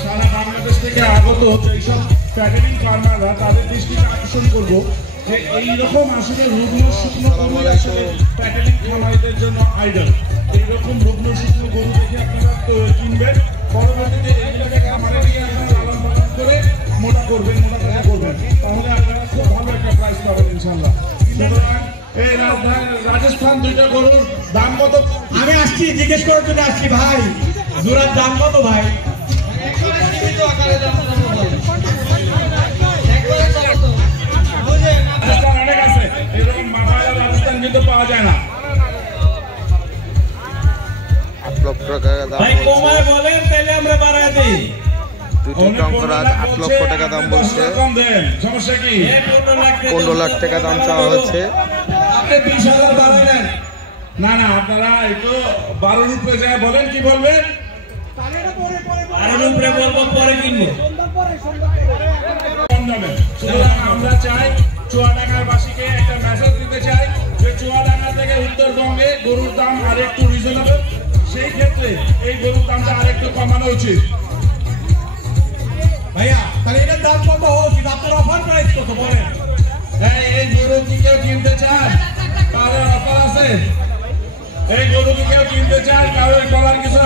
সারা বাংলাদেশ থেকে আগত যেসব প্যাকেটিং ফার্মাররা তাদের দৃষ্টিকে আকর্ষণ করবো যে এইরকম আসলে রুগ্ন শুকনো গরু আসলে প্যাকেটিং খামারিদের জন্য আইডল। এইরকম রুগ্ন শুকনো গরু দেখে আপনারা কিনবেন, পরবর্তীতে এইগুলোকে খামারে নিয়ে আপনারা লালন পালন করে মোটা করবেন, তাহলে আপনারা খুব ভালো একটা প্রাইস পাবেন ইনশাল্লাহ। এই রাজস্থান দুইটা গরুর দাম কত? আমি আসছি জিজ্ঞেস করার জন্য আসছি ভাই, জোড়ার দাম কত ভাই? অনেক আছে এরকম মাথায় রাজস্থান কিন্তু পাওয়া যায় না। 8 লক্ষ টাকা দাম বলেন তাহলে আমরা বাড়ায় দিই। দুটো টঙ্করাজ 8 লক্ষ টাকা দাম বলছে। সমস্যা কি? 15 লাখ টাকা দাম চাওয়া হচ্ছে। আপনি 20,000 বাড়াই নেন। না না, আপনারা একটু 12 উপরে যায় বলেন, কি বলবেন? 12 উপরে বলবো, পরে কিনবো। আমরা চাই চুয়াডাঙ্গার বাসীকে একটা মেসেজ দিতে চাই যে চুয়াডাঙ্গা থেকে উত্তরবঙ্গে গরুর দাম আরেকটু রিজনেবল, সেই ক্ষেত্রে এই গরুর দামটা আরেকটু কমানো উচিত। ভাইয়া তাহলে এটার দাম কত হওয়া উচিত? আপনার অফার প্রাইস কত বলেন? এই গরু কি কেউ কিনতে চান? তাহলে অফার আছে। এই গরু কি কেউ কিনতে চান? কারোর বলার কিছু